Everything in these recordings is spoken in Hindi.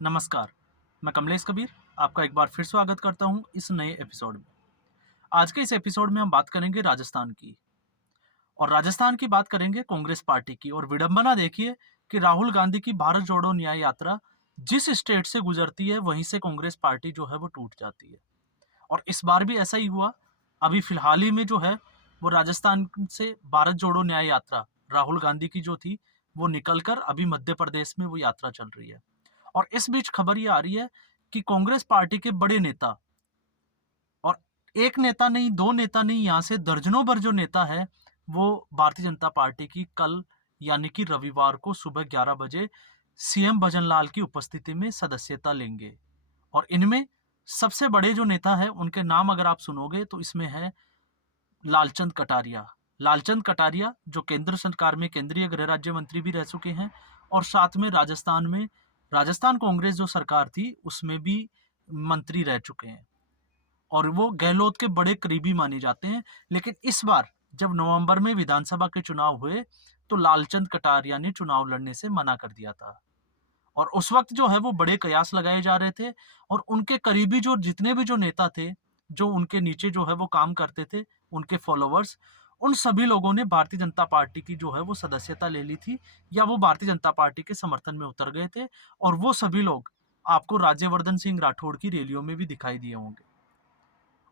नमस्कार, मैं कमलेश कबीर आपका एक बार फिर स्वागत करता हूं इस नए एपिसोड में। आज के इस एपिसोड में हम बात करेंगे राजस्थान की और राजस्थान की बात करेंगे कांग्रेस पार्टी की। और विडंबना देखिए कि राहुल गांधी की भारत जोड़ो न्याय यात्रा जिस स्टेट से गुजरती है वहीं से कांग्रेस पार्टी जो है वो टूट जाती है। और इस बार भी ऐसा ही हुआ। अभी फिलहाल ही में जो है वो राजस्थान से भारत जोड़ो न्याय यात्रा राहुल गांधी की जो थी वो निकलकर अभी मध्य प्रदेश में वो यात्रा चल रही है। और इस बीच खबर ये आ रही है कि कांग्रेस पार्टी के बड़े नेता, और एक नेता नहीं, दो नेता नहीं, यहां से दर्जनों भर जो नेता है वो भारतीय जनता पार्टी की कल यानी कि रविवार को सुबह 11 बजे सीएम भजनलाल की उपस्थिति में सदस्यता लेंगे। और इनमें सबसे बड़े जो नेता है उनके नाम अगर आप सुनोगे तो इसमें है लालचंद कटारिया। लालचंद कटारिया जो केंद्र सरकार में केंद्रीय गृह राज्य मंत्री भी रह चुके हैं और साथ में राजस्थान कांग्रेस जो सरकार थी उसमें भी मंत्री रह चुके हैं और वो गहलोत के बड़े करीबी माने जाते हैं। लेकिन इस बार जब नवंबर में विधानसभा के चुनाव हुए तो लालचंद कटारिया ने चुनाव लड़ने से मना कर दिया था। और उस वक्त जो है वो बड़े कयास लगाए जा रहे थे और उनके करीबी जो जितने भी जो नेता थे, जो उनके नीचे जो है वो काम करते थे, उनके फॉलोवर्स, उन सभी लोगों ने भारतीय जनता पार्टी की जो है वो सदस्यता ले ली थी या वो भारतीय जनता पार्टी के समर्थन में उतर गए थे। और वो सभी लोग आपको राज्यवर्धन सिंह राठौड़ की रैलियों में भी दिखाई दिए होंगे।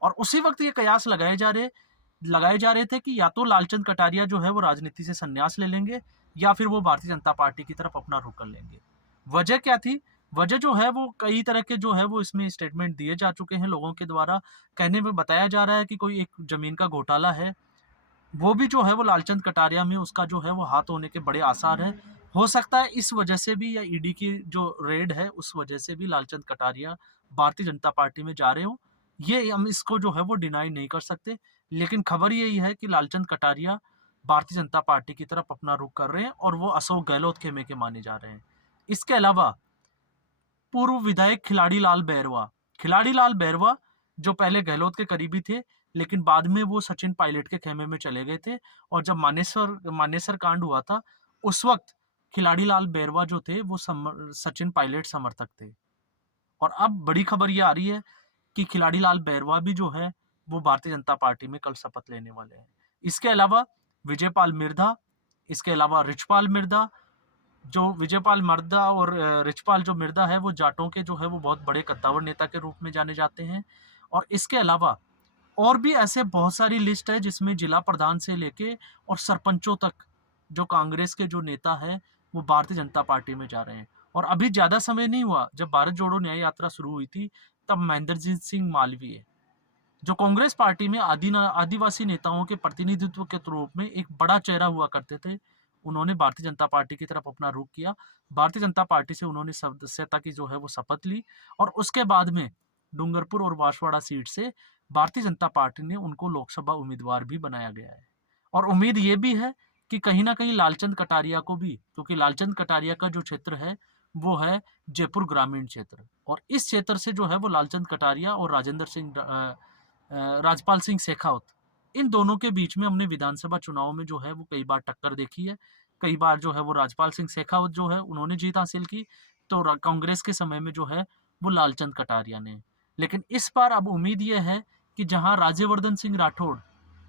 और उसी वक्त ये कयास लगाए जा रहे थे कि या तो लालचंद कटारिया जो है वो राजनीति से संन्यास ले लेंगे या फिर वो भारतीय जनता पार्टी की तरफ अपना रुख कर लेंगे। वजह क्या थी? वजह जो है वो कई तरह के जो है वो इसमें स्टेटमेंट दिए जा चुके हैं लोगों के द्वारा। कहने में बताया जा रहा है कि कोई एक जमीन का घोटाला है, वो भी जो है वो लालचंद कटारिया में उसका जो है वो हाथ होने के बड़े आसार है। हो सकता है इस वजह से भी या ईडी की जो रेड है उस वजह से भी लालचंद कटारिया भारतीय जनता पार्टी में जा रहे हो। ये हम इसको जो है वो डिनाई नहीं कर सकते। लेकिन खबर यही है कि लालचंद कटारिया भारतीय जनता पार्टी की तरफ अपना रुख कर रहे हैं और वो अशोक गहलोत खेमे के माने जा रहे हैं। इसके अलावा पूर्व विधायक खिलाड़ी लाल बैरवा जो पहले गहलोत के करीबी थे लेकिन बाद में वो सचिन पायलट के खेमे में चले गए थे। और जब मानेसर कांड हुआ था उस वक्त खिलाड़ी लाल बैरवा जो थे वो सचिन पायलट समर्थक थे। और अब बड़ी खबर ये आ रही है कि खिलाड़ी लाल बैरवा भी जो है वो भारतीय जनता पार्टी में कल शपथ लेने वाले हैं। इसके अलावा विजयपाल मिर्धा, इसके अलावा रिचपाल मिर्धा, जो विजयपाल मिर्धा और रिचपाल जो मिर्धा है वो जाटों के जो है वो बहुत बड़े कद्दावर नेता के रूप में जाने जाते हैं। और इसके अलावा और भी ऐसे बहुत सारी लिस्ट है जिसमें जिला प्रधान से लेके और सरपंचों तक जो कांग्रेस के जो नेता है वो भारतीय जनता पार्टी में जा रहे हैं। और अभी ज्यादा समय नहीं हुआ, जब भारत जोड़ो न्याय यात्रा शुरू हुई थी तब महेंद्रजीत सिंह मालवीय जो कांग्रेस पार्टी में आदिवासी नेताओं के प्रतिनिधित्व के रूप में एक बड़ा चेहरा हुआ करते थे, उन्होंने भारतीय जनता पार्टी की तरफ अपना रुख किया। भारतीय जनता पार्टी से उन्होंने सदस्यता की जो है वो शपथ ली और उसके बाद में डूंगरपुर और बांसवाड़ा सीट से भारतीय जनता पार्टी ने उनको लोकसभा उम्मीदवार भी बनाया गया है। और उम्मीद ये भी है कि कहीं ना कहीं लालचंद कटारिया को भी, क्योंकि लालचंद कटारिया का जो क्षेत्र है वो है जयपुर ग्रामीण क्षेत्र, और इस क्षेत्र से जो है वो लालचंद कटारिया और राजपाल सिंह शेखावत, इन दोनों के बीच में हमने विधानसभा चुनाव में जो है वो कई बार टक्कर देखी है। कई बार जो है वो राजपाल सिंह शेखावत जो है उन्होंने जीत हासिल की, तो कांग्रेस के समय में जो है वो लालचंद कटारिया ने। लेकिन इस बार अब उम्मीद ये है कि जहां राज्यवर्धन सिंह राठौड़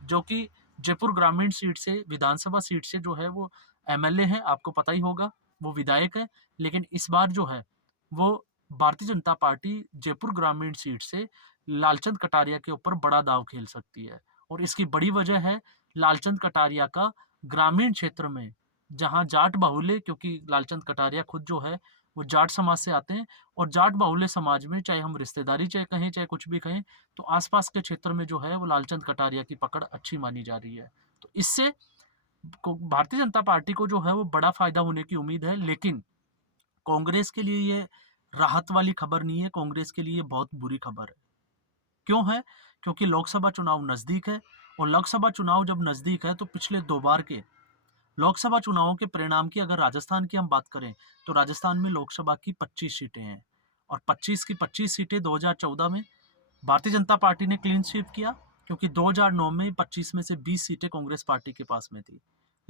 जो कि जयपुर ग्रामीण सीट से, विधानसभा सीट से जो है वो एमएलए हैं, आपको पता ही होगा, वो विधायक है। लेकिन इस बार जो है वो भारतीय जनता पार्टी जयपुर ग्रामीण सीट से लालचंद कटारिया के ऊपर बड़ा दांव खेल सकती है। और इसकी बड़ी वजह है लालचंद कटारिया का ग्रामीण क्षेत्र में, जहां जाट बाहुल्य, क्योंकि लालचंद कटारिया खुद जो है वो जाट समाज से आते हैं, और जाट बाहुल्य समाज में चाहे हम रिश्तेदारी चाहे कहें चाहे कुछ भी कहें, तो आसपास के क्षेत्र में जो है वो लालचंद कटारिया की पकड़ अच्छी मानी जा रही है। तो इससे भारतीय जनता पार्टी को जो है वो बड़ा फायदा होने की उम्मीद है। लेकिन कांग्रेस के लिए ये राहत वाली खबर नहीं है, कांग्रेस के लिए बहुत बुरी खबर है। क्यों है? क्योंकि लोकसभा चुनाव नजदीक है, और लोकसभा चुनाव जब नजदीक है तो पिछले दो बार के लोकसभा चुनावों के परिणाम की अगर राजस्थान की हम बात करें तो राजस्थान में लोकसभा की 25 सीटें हैं, और 25 की 25 सीटें 2014 में भारतीय जनता पार्टी ने क्लीन स्वीप किया, क्योंकि 2009 में 25 में से 20 सीटें कांग्रेस पार्टी के पास में थी।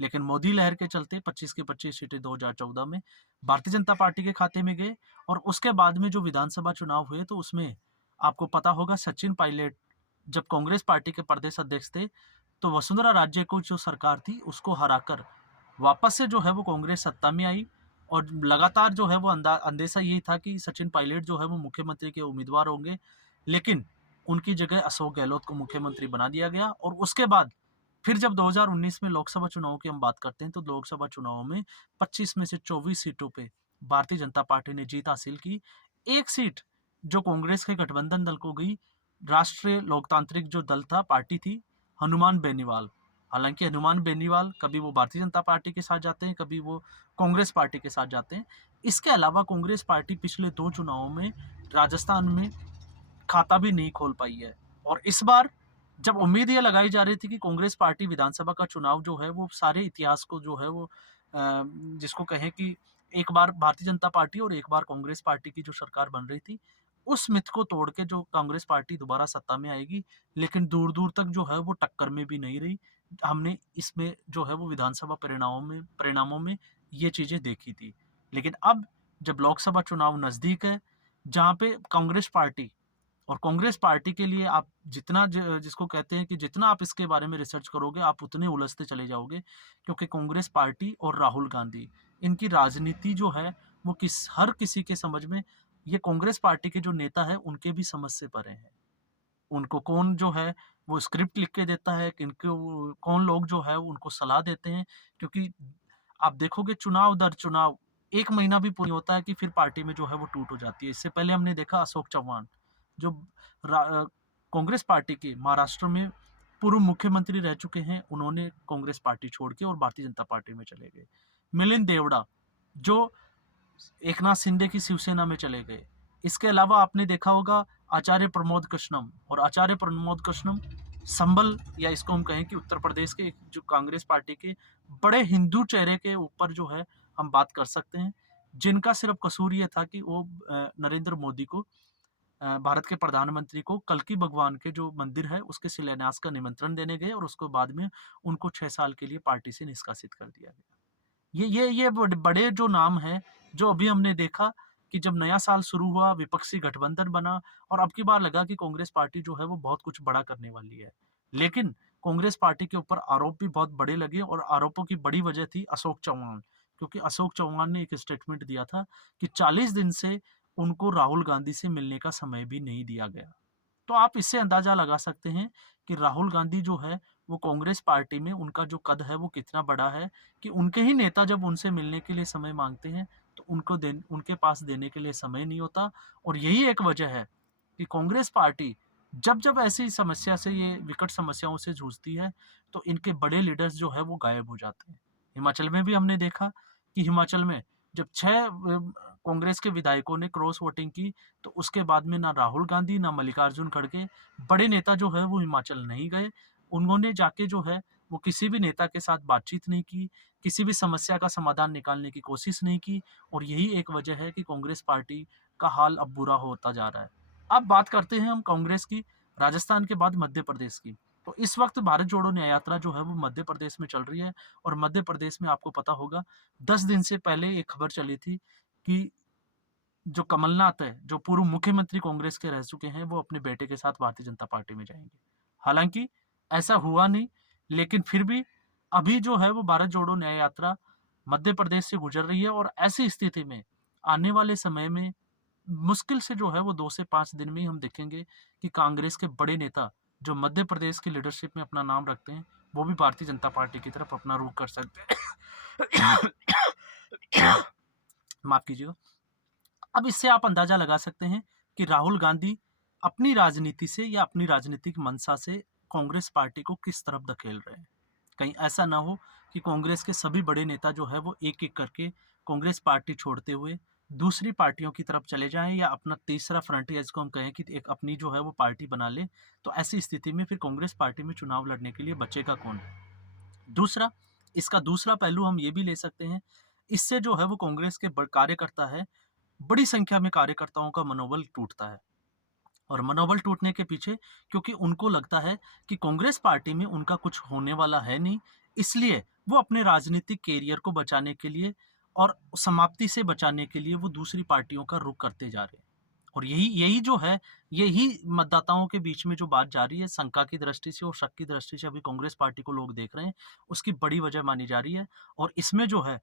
लेकिन मोदी लहर के चलते 25 की 25 सीटें 2014 में भारतीय जनता पार्टी के खाते में गए। और उसके बाद में जो विधानसभा चुनाव हुए तो उसमें आपको पता होगा सचिन पायलट जब कांग्रेस पार्टी के प्रदेश अध्यक्ष थे, तो वसुंधरा राजे को जो सरकार थी उसको हराकर वापस से जो है वो कांग्रेस सत्ता में आई। और लगातार जो है वो अंदेशा यही था कि सचिन पायलट जो है वो मुख्यमंत्री के उम्मीदवार होंगे, लेकिन उनकी जगह अशोक गहलोत को मुख्यमंत्री बना दिया गया। और उसके बाद फिर जब 2019 में लोकसभा चुनाव की हम बात करते हैं तो लोकसभा चुनाव में 25 में से 24 सीटों पे भारतीय जनता पार्टी ने जीत हासिल की। एक सीट जो कांग्रेस के गठबंधन दल को गई, राष्ट्रीय लोकतांत्रिक जो दल था, पार्टी थी, हनुमान बेनीवाल। हालांकि हनुमान बेनीवाल कभी वो भारतीय जनता पार्टी के साथ जाते हैं, कभी वो कांग्रेस पार्टी के साथ जाते हैं। इसके अलावा कांग्रेस पार्टी पिछले 2 चुनावों में राजस्थान में खाता भी नहीं खोल पाई है। और इस बार जब उम्मीद ये लगाई जा रही थी कि कांग्रेस पार्टी विधानसभा का चुनाव जो है वो सारे इतिहास को जो है वो जिसको कहें कि एक बार भारतीय जनता पार्टी और एक बार कांग्रेस पार्टी की जो सरकार बन रही थी, उस मिथ को तोड़ के जो कांग्रेस पार्टी दोबारा सत्ता में आएगी, लेकिन दूर-दूर तक जो है वो टक्कर में भी नहीं रही। हमने इसमें जो है वो विधानसभा परिणामों में ये चीज़ें देखी थी। लेकिन अब जब लोकसभा चुनाव नज़दीक है, जहाँ पे कांग्रेस पार्टी और कांग्रेस पार्टी के लिए आप जितना जिसको कहते हैं कि जितना आप इसके बारे में रिसर्च करोगे, आप उतने उलझते चले जाओगे। क्योंकि कांग्रेस पार्टी और राहुल गांधी, इनकी राजनीति जो है, वो हर किसी के समझ में, ये कांग्रेस पार्टी के जो नेता है, उनके भी समझ से परे हैं। उनको कौन जो है, वो स्क्रिप्ट लिख के देता है, किनको कौन लोग जो है, उनको सलाह देते हैं। क्योंकि आप देखोगे चुनाव दर चुनाव 1 महीना भी पूरी होता है कि फिर पार्टी में जो है वो टूट हो जाती है। इससे पहले हमने देखा अशोक चव्हाण, जो कांग्रेस पार्टी के महाराष्ट्र में पूर्व मुख्यमंत्री रह चुके हैं, उन्होंने कांग्रेस पार्टी छोड़ के और भारतीय जनता पार्टी में चले गए। मिलिंद देवड़ा, जो एकनाथ शिंदे की शिवसेना में चले गए। इसके अलावा आपने देखा होगा आचार्य प्रमोद कृष्णम, और आचार्य प्रमोद कृष्णम संभल, या इसको हम कहें कि उत्तर प्रदेश के जो कांग्रेस पार्टी के बड़े हिंदू चेहरे के ऊपर जो है हम बात कर सकते हैं, जिनका सिर्फ कसूर ये था कि वो नरेंद्र मोदी को, भारत के प्रधानमंत्री को कल्कि भगवान के जो मंदिर है उसके शिलान्यास का निमंत्रण देने गए, और उसके बाद में उनको 6 साल के लिए पार्टी से निष्कासित कर दिया गया। ये बड़े जो नाम हैं, जो अभी हमने देखा कि जब नया साल शुरू हुआ, विपक्षी गठबंधन बना, और अब की बार लगा कि कांग्रेस पार्टी जो है वो बहुत कुछ बड़ा करने वाली है। लेकिन कांग्रेस पार्टी के ऊपर आरोप भी बहुत बड़े लगे, और आरोपों की बड़ी वजह थी अशोक चव्हाण। क्योंकि अशोक चव्हाण ने एक स्टेटमेंट दिया था कि 40 दिन से उनको राहुल गांधी से मिलने का समय भी नहीं दिया गया। तो आप इससे अंदाजा लगा सकते हैं कि राहुल गांधी जो है वो कांग्रेस पार्टी में उनका जो कद है वो कितना बड़ा है, कि उनके ही नेता जब उनसे मिलने के लिए समय मांगते हैं तो उनके पास देने के लिए समय नहीं होता। और यही एक वजह है कि कांग्रेस पार्टी जब ऐसी समस्या से, ये विकट समस्याओं से जूझती है, तो इनके बड़े लीडर्स जो है वो गायब हो जाते हैं। हिमाचल में भी हमने देखा कि हिमाचल में जब 6 कांग्रेस के विधायकों ने क्रॉस वोटिंग की, तो उसके बाद में ना राहुल गांधी ना मल्लिकार्जुन खड़गे, बड़े नेता जो है वो हिमाचल नहीं गए। उन्होंने जाके जो है वो किसी भी नेता के साथ बातचीत नहीं की, किसी भी समस्या का समाधान निकालने की कोशिश नहीं की, और यही एक वजह है कि कांग्रेस पार्टी का हाल अब बुरा होता जा रहा है। अब बात करते हैं हम कांग्रेस की, राजस्थान के बाद मध्य प्रदेश की। तो इस वक्त भारत जोड़ो न्याय यात्रा जो है वो मध्य प्रदेश में चल रही है, और मध्य प्रदेश में आपको पता होगा 10 दिन से पहले एक खबर चली थी कि जो कमलनाथ है, जो पूर्व मुख्यमंत्री कांग्रेस के रह चुके हैं, वो अपने बेटे के साथ भारतीय जनता पार्टी में जाएंगे। हालांकि ऐसा हुआ नहीं, लेकिन फिर भी अभी जो है वो भारत जोड़ो न्याय यात्रा मध्य प्रदेश से गुजर रही है। और ऐसी स्थिति में आने वाले समय में मुश्किल से जो है वो 2 से 5 दिन में ही हम देखेंगे कि कांग्रेस के बड़े नेता जो मध्य प्रदेश की लीडरशिप में अपना नाम रखते हैं, वो भी भारतीय जनता पार्टी की तरफ अपना रुख कर सकते हैं। माफ कीजिएगा। अब इससे आप अंदाजा लगा सकते हैं कि राहुल गांधी अपनी राजनीति से या अपनी राजनीतिक मंशा से कांग्रेस पार्टी को किस तरफ धकेल रहे हैं। कहीं ऐसा ना हो कि कांग्रेस के सभी बड़े नेता जो है वो एक एक करके कांग्रेस पार्टी छोड़ते हुए दूसरी पार्टियों की तरफ चले जाएं, या अपना तीसरा फ्रंट, या इसको हम कहें कि एक अपनी जो है वो पार्टी बना ले। तो ऐसी स्थिति में फिर कांग्रेस पार्टी में चुनाव लड़ने के लिए बचेगा कौन। दूसरा, इसका दूसरा पहलू हम ये भी ले सकते हैं, इससे जो है वो कांग्रेस के कार्यकर्ता है, बड़ी संख्या में कार्यकर्ताओं का मनोबल टूटता है। और मनोबल टूटने के पीछे, क्योंकि उनको लगता है कि कांग्रेस पार्टी में उनका कुछ होने वाला है नहीं, इसलिए वो अपने राजनीतिक कैरियर को बचाने के लिए और समाप्ति से बचाने के लिए वो दूसरी पार्टियों का रुख करते जा रहे हैं। और यही यही जो है, यही मतदाताओं के बीच में जो बात जा रही है, शंका की दृष्टि से और शक की दृष्टि से अभी कांग्रेस पार्टी को लोग देख रहे हैं, उसकी बड़ी वजह मानी जा रही है। और इसमें जो है,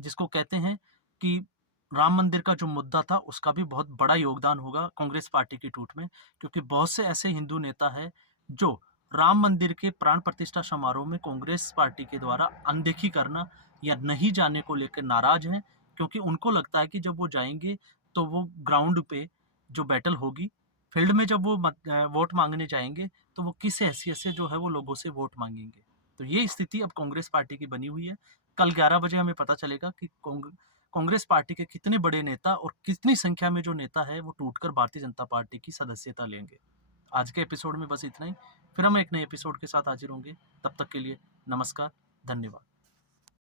जिसको कहते हैं कि राम मंदिर का जो मुद्दा था, उसका भी बहुत बड़ा योगदान होगा कांग्रेस पार्टी की टूट में, क्योंकि बहुत से ऐसे हिंदू नेता हैं, जो राम मंदिर के प्राण प्रतिष्ठा समारोह में कांग्रेस पार्टी के द्वारा अनदेखी करना या नहीं जाने को लेकर नाराज़ हैं, क्योंकि उनको लगता है कि जब वो जाएँगे, तो वो ग्राउंड पे जो बैटल होगी, फील्ड में जब वो वोट माँगने जाएँगे, तो वो किस हैसियत से जो है वो लोगों से वोट माँगेंगे। तो ये स्थिति अब कांग्रेस पार्टी की बनी हुई है। कल 11 बजे हमें पता चलेगा कि कांग्रेस पार्टी के कितने बड़े नेता और कितनी संख्या में जो नेता है, वो टूटकर भारतीय जनता पार्टी की सदस्यता लेंगे। आज के एपिसोड में बस इतना ही। फिर हम एक नए एपिसोड के साथ हाजिर होंगे। तब तक के लिए नमस्कार, धन्यवाद।